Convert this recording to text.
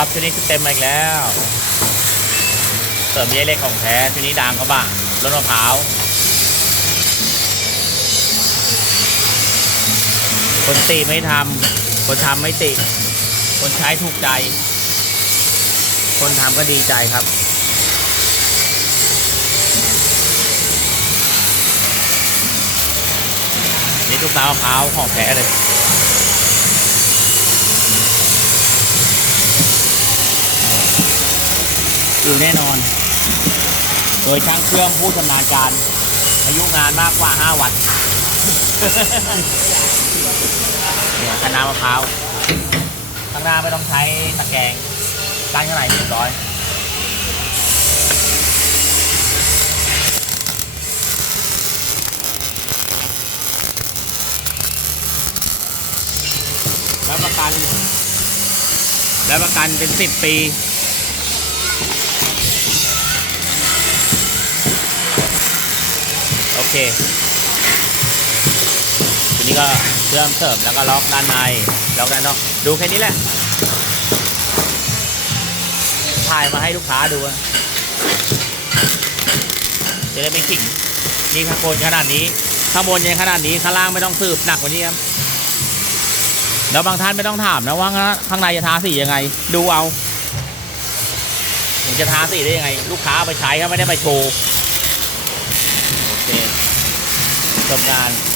ครับชุดนี้ชุดเต็มมาอีกแล้ว เสริมเยเล็กของแท้ชุดนี้ดังกระบะรถมะพร้าวคนติไม่ทำคนทำไม่ติคนใช้ถูกใจ คนทำก็ดีใจครับนี่ทุกตามะพร้าวของแท้เลย อยู่แน่นอน โดยช่างเครื่องผู้ชำนาญการ อายุงานมากกว่า 5 วันเนี่ยคณะมะพร้าวข้างหน้าไม่ต้องใช้ตะแกรงกั้นข้างในเรียบร้อยแล้วประกันแล้วประกันเป็นสิบปี เคทีนี้ก็เชื่อมเสริมแล้วก็ล็อกด้านในล็อกด้านนอกดูแค่นี้แหละถ่ายมาให้ลูกค้าดูจะได้ไม่ขิงนี่ข้างบนขนาดนี้ข้างบนยังขนาดนี้ข้างล่างไม่ต้องสืบหนักกว่านี้ครับแล้วบางท่านไม่ต้องถามนะว่าข้างในจะทาสียังไง ดูเอาผมจะทาสีได้ยังไง ลูกค้าเอาไปใช้ครับไม่ได้ไปโชว์ โอเค จบงาน